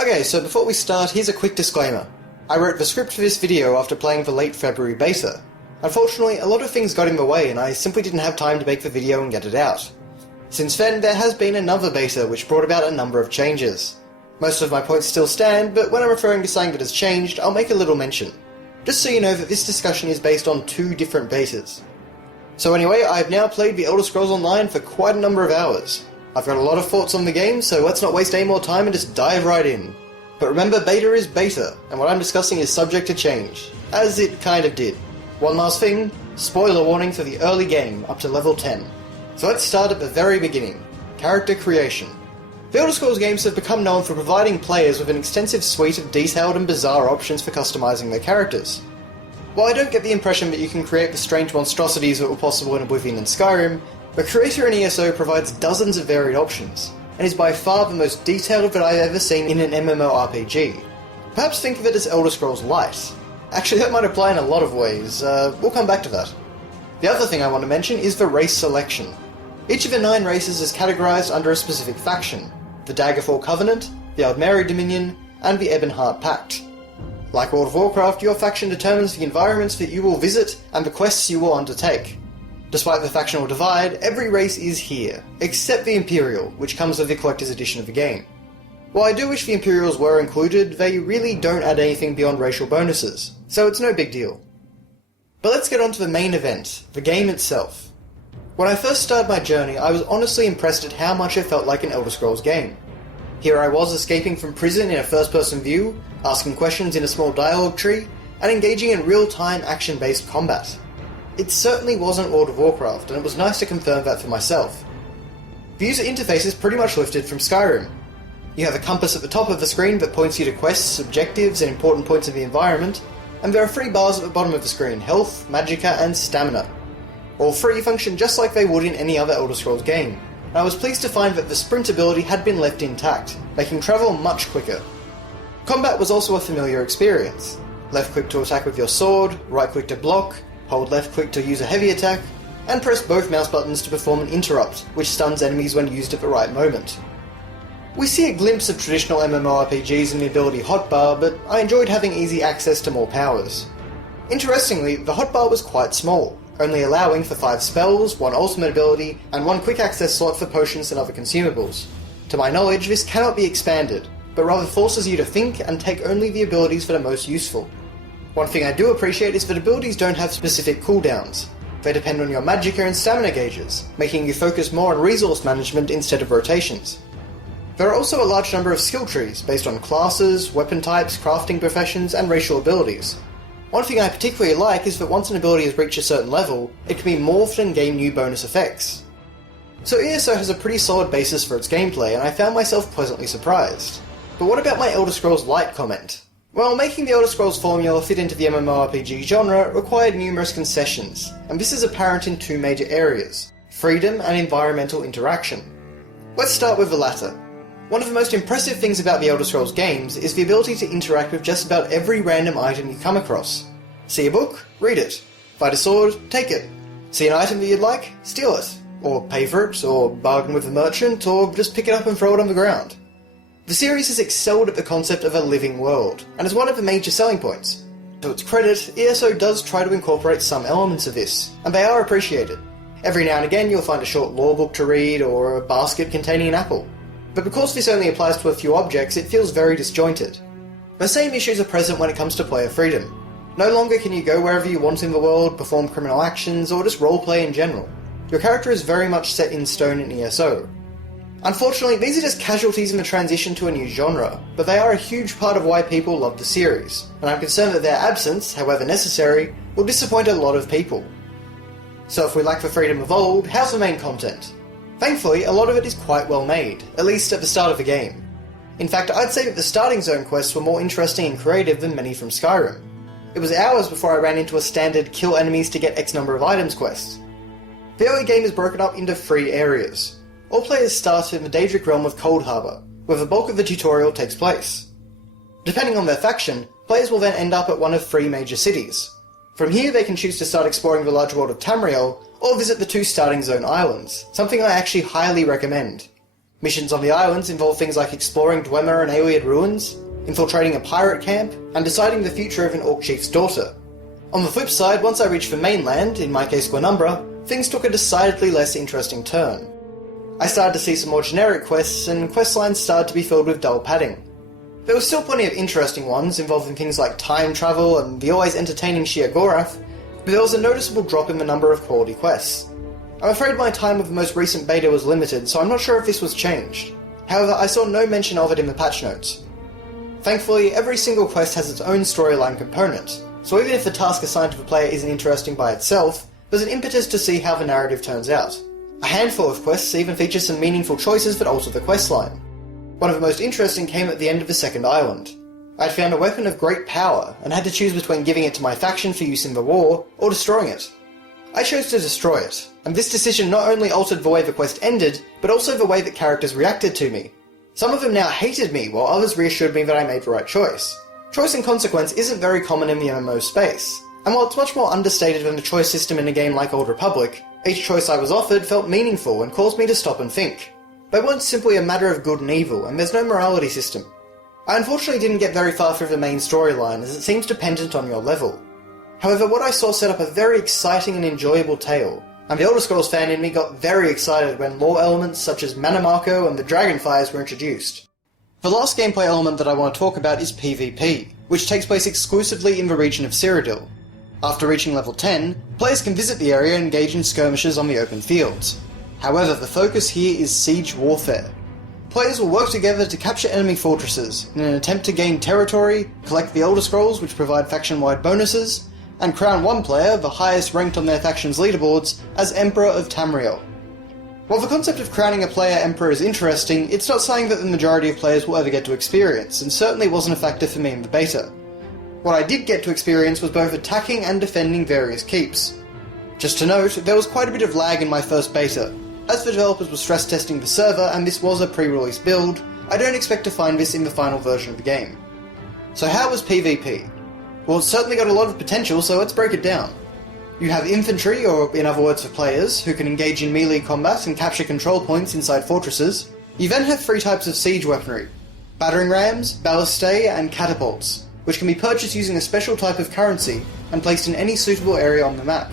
Okay, so before we start, here's a quick disclaimer. I wrote the script for this video after playing the late February beta. Unfortunately, a lot of things got in the way and I simply didn't have time to make the video and get it out. Since then, there has been another beta which brought about a number of changes. Most of my points still stand, but when I'm referring to something that has changed, I'll make a little mention. Just so you know that this discussion is based on two different betas. So anyway, I've now played The Elder Scrolls Online for quite a number of hours. I've got a lot of thoughts on the game, so let's not waste any more time and just dive right in. But remember, beta is beta, and what I'm discussing is subject to change, as it kind of did. One last thing, spoiler warning for the early game, up to level 10. So let's start at the very beginning, character creation. The Elder Scrolls games have become known for providing players with an extensive suite of detailed and bizarre options for customizing their characters. While I don't get the impression that you can create the strange monstrosities that were possible in Oblivion and Skyrim, the creator in ESO provides dozens of varied options, and is by far the most detailed that I've ever seen in an MMORPG. Perhaps think of it as Elder Scrolls Lite. Actually, that might apply in a lot of ways, we'll come back to that. The other thing I want to mention is the race selection. Each of the 9 races is categorized under a specific faction: the Daggerfall Covenant, the Aldmeri Dominion, and the Ebonheart Pact. Like World of Warcraft, your faction determines the environments that you will visit and the quests you will undertake. Despite the factional divide, every race is here, except the Imperial, which comes with the Collector's Edition of the game. While I do wish the Imperials were included, they really don't add anything beyond racial bonuses, so it's no big deal. But let's get on to the main event, the game itself. When I first started my journey, I was honestly impressed at how much it felt like an Elder Scrolls game. Here I was escaping from prison in a first-person view, asking questions in a small dialogue tree, and engaging in real-time action-based combat. It certainly wasn't World of Warcraft, and it was nice to confirm that for myself. The user interface is pretty much lifted from Skyrim. You have a compass at the top of the screen that points you to quests, objectives, and important points of the environment, and there are 3 bars at the bottom of the screen: health, magicka, and stamina. All 3 function just like they would in any other Elder Scrolls game, and I was pleased to find that the sprint ability had been left intact, making travel much quicker. Combat was also a familiar experience. Left click to attack with your sword, right click to block, hold left click to use a heavy attack, and press both mouse buttons to perform an interrupt, which stuns enemies when used at the right moment. We see a glimpse of traditional MMORPGs in the ability hotbar, but I enjoyed having easy access to more powers. Interestingly, the hotbar was quite small, only allowing for 5 spells, 1 ultimate ability, and 1 quick access slot for potions and other consumables. To my knowledge, this cannot be expanded, but rather forces you to think and take only the abilities that are most useful. One thing I do appreciate is that abilities don't have specific cooldowns. They depend on your magicka and stamina gauges, making you focus more on resource management instead of rotations. There are also a large number of skill trees based on classes, weapon types, crafting professions, and racial abilities. One thing I particularly like is that once an ability has reached a certain level, it can be morphed and gain new bonus effects. So ESO has a pretty solid basis for its gameplay, and I found myself pleasantly surprised. But what about my Elder Scrolls Lite comment? Well, making the Elder Scrolls formula fit into the MMORPG genre required numerous concessions, and this is apparent in 2 major areas: freedom and environmental interaction. Let's start with the latter. One of the most impressive things about the Elder Scrolls games is the ability to interact with just about every random item you come across. See a book? Read it. Find a sword? Take it. See an item that you'd like? Steal it. Or pay for it, or bargain with the merchant, or just pick it up and throw it on the ground. The series has excelled at the concept of a living world, and is one of the major selling points. To its credit, ESO does try to incorporate some elements of this, and they are appreciated. Every now and again you'll find a short lore book to read, or a basket containing an apple. But because this only applies to a few objects, it feels very disjointed. The same issues are present when it comes to player freedom. No longer can you go wherever you want in the world, perform criminal actions, or just roleplay in general. Your character is very much set in stone in ESO. Unfortunately, these are just casualties in the transition to a new genre, but they are a huge part of why people love the series, and I'm concerned that their absence, however necessary, will disappoint a lot of people. So if we lack the freedom of old, how's the main content? Thankfully, a lot of it is quite well made, at least at the start of the game. In fact, I'd say that the starting zone quests were more interesting and creative than many from Skyrim. It was hours before I ran into a standard kill enemies to get X number of items quest. The early game is broken up into 3 areas. All players start in the Daedric realm of Cold Harbour, where the bulk of the tutorial takes place. Depending on their faction, players will then end up at one of 3 major cities. From here they can choose to start exploring the large world of Tamriel, or visit the 2 starting zone islands, something I actually highly recommend. Missions on the islands involve things like exploring Dwemer and Ayleid ruins, infiltrating a pirate camp, and deciding the future of an Orc chief's daughter. On the flip side, once I reached the mainland, in my case Glenumbra, things took a decidedly less interesting turn. I started to see some more generic quests, and quest lines started to be filled with dull padding. There were still plenty of interesting ones, involving things like time travel and the always entertaining Shia Gorath, but there was a noticeable drop in the number of quality quests. I'm afraid my time with the most recent beta was limited, so I'm not sure if this was changed. However, I saw no mention of it in the patch notes. Thankfully, every single quest has its own storyline component, so even if the task assigned to the player isn't interesting by itself, there's an impetus to see how the narrative turns out. A handful of quests even feature some meaningful choices that alter the questline. One of the most interesting came at the end of the second island. I'd found a weapon of great power, and had to choose between giving it to my faction for use in the war, or destroying it. I chose to destroy it, and this decision not only altered the way the quest ended, but also the way that characters reacted to me. Some of them now hated me, while others reassured me that I made the right choice. Choice and consequence isn't very common in the MMO space, and while it's much more understated than the choice system in a game like Old Republic, each choice I was offered felt meaningful and caused me to stop and think. They weren't simply a matter of good and evil, and there's no morality system. I unfortunately didn't get very far through the main storyline, as it seems dependent on your level. However, what I saw set up a very exciting and enjoyable tale, and the Elder Scrolls fan in me got very excited when lore elements such as Mana Marco and the Dragonfires were introduced. The last gameplay element that I want to talk about is PvP, which takes place exclusively in the region of Cyrodiil. After reaching level 10, players can visit the area and engage in skirmishes on the open fields. However, the focus here is siege warfare. Players will work together to capture enemy fortresses in an attempt to gain territory, collect the Elder Scrolls which provide faction-wide bonuses, and crown one player, the highest ranked on their faction's leaderboards, as Emperor of Tamriel. While the concept of crowning a player Emperor is interesting, it's not something that the majority of players will ever get to experience, and certainly wasn't a factor for me in the beta. What I did get to experience was both attacking and defending various keeps. Just to note, there was quite a bit of lag in my first beta. As the developers were stress testing the server and this was a pre-release build, I don't expect to find this in the final version of the game. So how was PvP? Well, it's certainly got a lot of potential, so let's break it down. You have infantry, or in other words for players, who can engage in melee combat and capture control points inside fortresses. You then have three types of siege weaponry: battering rams, ballistae, and catapults, which can be purchased using a special type of currency and placed in any suitable area on the map.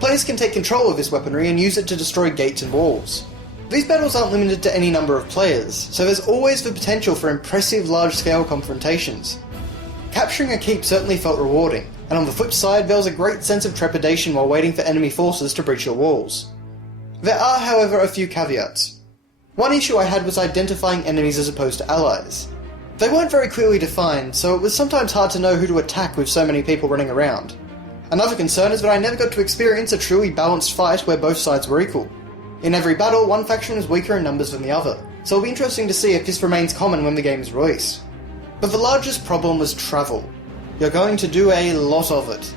Players can take control of this weaponry and use it to destroy gates and walls. These battles aren't limited to any number of players, so there's always the potential for impressive large-scale confrontations. Capturing a keep certainly felt rewarding, and on the flip side there was a great sense of trepidation while waiting for enemy forces to breach your walls. There are, however, a few caveats. One issue I had was identifying enemies as opposed to allies. They weren't very clearly defined, so it was sometimes hard to know who to attack with so many people running around. Another concern is that I never got to experience a truly balanced fight where both sides were equal. In every battle, one faction was weaker in numbers than the other, so it'll be interesting to see if this remains common when the game is released. But the largest problem was travel. You're going to do a lot of it.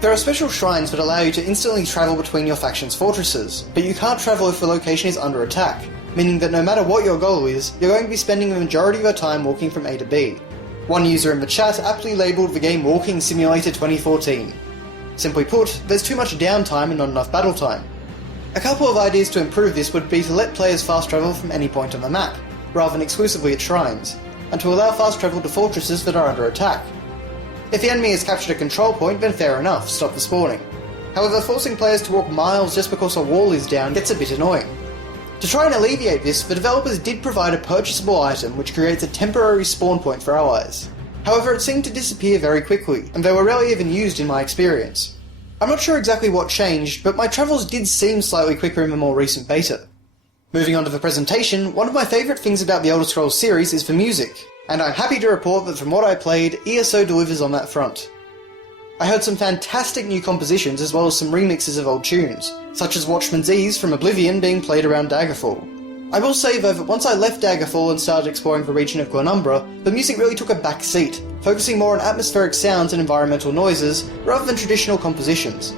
There are special shrines that allow you to instantly travel between your faction's fortresses, but you can't travel if the location is under attack, meaning that no matter what your goal is, you're going to be spending the majority of your time walking from A to B. One user in the chat aptly labelled the game Walking Simulator 2014. Simply put, there's too much downtime and not enough battle time. A couple of ideas to improve this would be to let players fast travel from any point on the map, rather than exclusively at shrines, and to allow fast travel to fortresses that are under attack. If the enemy has captured a control point, then fair enough, stop the spawning. However, forcing players to walk miles just because a wall is down gets a bit annoying. To try and alleviate this, the developers did provide a purchasable item which creates a temporary spawn point for allies. However, it seemed to disappear very quickly, and they were rarely even used in my experience. I'm not sure exactly what changed, but my travels did seem slightly quicker in the more recent beta. Moving on to the presentation, one of my favourite things about the Elder Scrolls series is the music, and I'm happy to report that from what I played, ESO delivers on that front. I heard some fantastic new compositions as well as some remixes of old tunes, such as Watchman's Ease from Oblivion being played around Daggerfall. I will say though that once I left Daggerfall and started exploring the region of Glenumbra, the music really took a back seat, focusing more on atmospheric sounds and environmental noises rather than traditional compositions.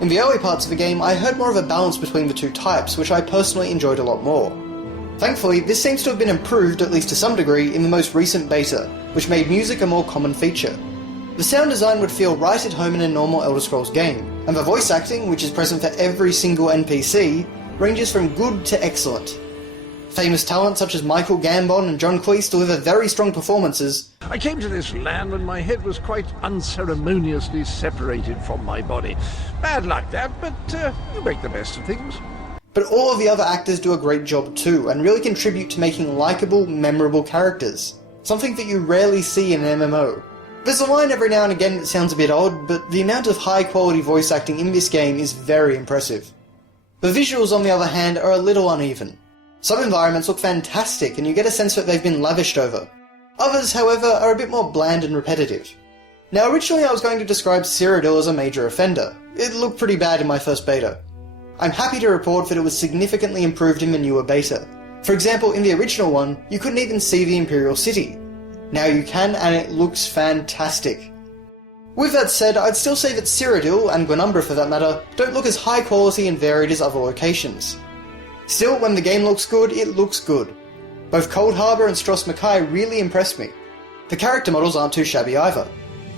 In the early parts of the game, I heard more of a balance between the two types, which I personally enjoyed a lot more. Thankfully, this seems to have been improved, at least to some degree, in the most recent beta, which made music a more common feature. The sound design would feel right at home in a normal Elder Scrolls game, and the voice acting, which is present for every single NPC, ranges from good to excellent. Famous talent such as Michael Gambon and John Cleese deliver very strong performances. I came to this land when my head was quite unceremoniously separated from my body. Bad luck that, but you make the best of things. But all of the other actors do a great job too, and really contribute to making likeable, memorable characters. Something that you rarely see in an MMO. There's a line every now and again that sounds a bit odd, but the amount of high quality voice acting in this game is very impressive. The visuals, on the other hand, are a little uneven. Some environments look fantastic and you get a sense that they've been lavished over. Others, however, are a bit more bland and repetitive. Now originally I was going to describe Cyrodiil as a major offender. It looked pretty bad in my first beta. I'm happy to report that it was significantly improved in the newer beta. For example, in the original one, you couldn't even see the Imperial City. Now you can, and it looks fantastic. With that said, I'd still say that Cyrodiil, and Glenumbra for that matter, don't look as high quality and varied as other locations. Still, when the game looks good, it looks good. Both Cold Harbour and Stros Mackay really impressed me. The character models aren't too shabby either.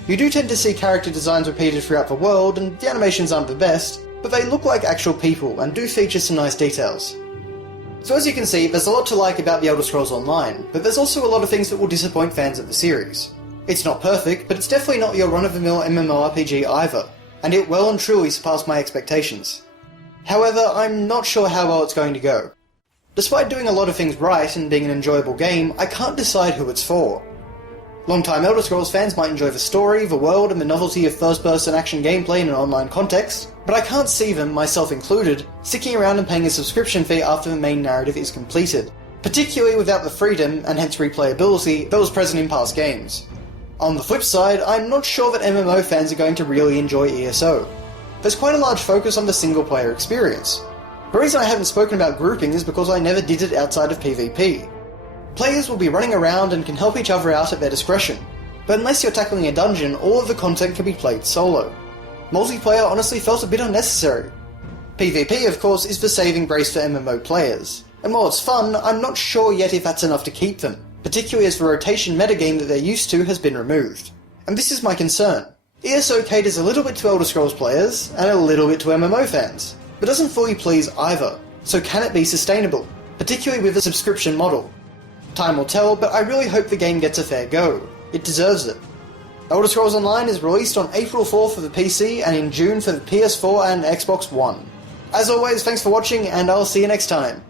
You do tend to see character designs repeated throughout the world, and the animations aren't the best, but they look like actual people and do feature some nice details. So as you can see, there's a lot to like about The Elder Scrolls Online, but there's also a lot of things that will disappoint fans of the series. It's not perfect, but it's definitely not your run-of-the-mill MMORPG either, and it well and truly surpassed my expectations. However, I'm not sure how well it's going to go. Despite doing a lot of things right and being an enjoyable game, I can't decide who it's for. Long-time Elder Scrolls fans might enjoy the story, the world, and the novelty of first-person action gameplay in an online context, but I can't see them, myself included, sticking around and paying a subscription fee after the main narrative is completed, particularly without the freedom, and hence replayability, that was present in past games. On the flip side, I'm not sure that MMO fans are going to really enjoy ESO. There's quite a large focus on the single-player experience. The reason I haven't spoken about grouping is because I never did it outside of PvP. Players will be running around and can help each other out at their discretion, but unless you're tackling a dungeon, all of the content can be played solo. Multiplayer honestly felt a bit unnecessary. PvP, of course, is the saving grace for MMO players, and while it's fun, I'm not sure yet if that's enough to keep them, particularly as the rotation metagame that they're used to has been removed. And this is my concern. ESO caters a little bit to Elder Scrolls players, and a little bit to MMO fans, but doesn't fully please either, so can it be sustainable, particularly with a subscription model? Time will tell, but I really hope the game gets a fair go. It deserves it. Elder Scrolls Online is released on April 4th for the PC and in June for the PS4 and Xbox One. As always, thanks for watching, and I'll see you next time.